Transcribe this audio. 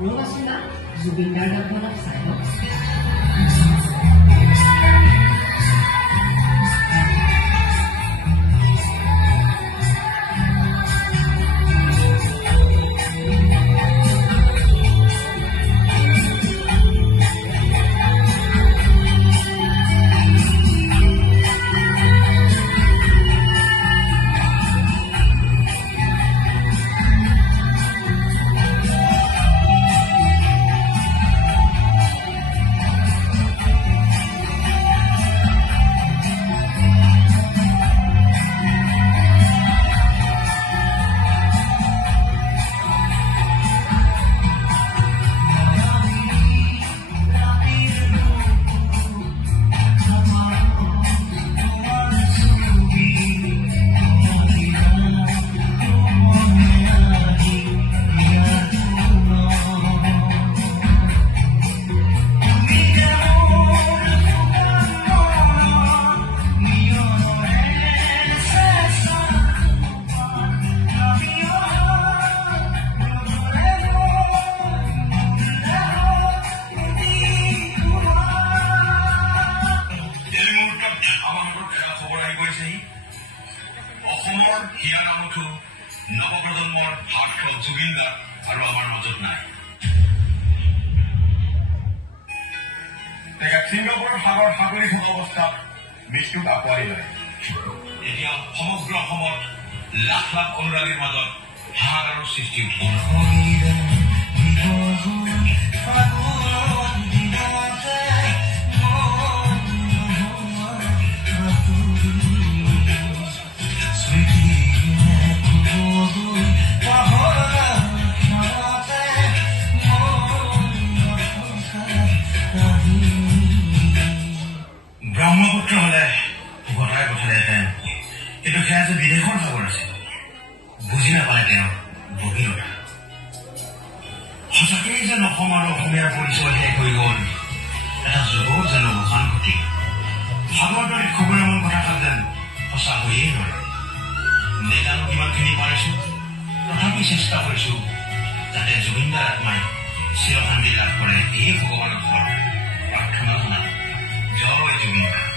ৰ'বাচোন না জুবিনদাৰ গানখন অলপ চাই লওক। অসমৰ হিয়া নামতো নৱপ্ৰজন্মৰ ভাগ্য জুবিনদা আৰু আমাৰ মাজত নাই। ছিংগাপুৰৰ সাগৰ সাগৰি থকা অৱস্থাত মৃত্যুক আঁকোৱালি লয়। এতিয়া সমগ্ৰ অসমত লাখ লাখ অনুৰাগীৰ মাজত হাহাকাৰৰ সৃষ্টি ব্ৰহ্মপুত্ৰ হলে গতাই পঠালেহেঁতেন, কিন্তু সেয়া যে বিদেশৰ খবৰ আছিল বুজি নাপালে তেওঁৰ গভীৰতা। সঁচাকেই যেন অসম আৰু অসমীয়াৰ পৰিচয় শেষ হৈ গ'ল। এটা যুগৰ যেন অৱসান ঘটিল। ভাগৱতৰ খবৰ এমন কথাষাৰ যেন সঁচা হৈয়ে নৰে। নেজানো কিমানখিনি পাৰিছো, তথাপি চেষ্টা কৰিছো যাতে জুবিনদাৰ আত্মাই চিৰশান্তি লাভ কৰে। এই ভগৱানৰ ওচৰত প্ৰাৰ্থনা জনাম। জয় জুবিনদা।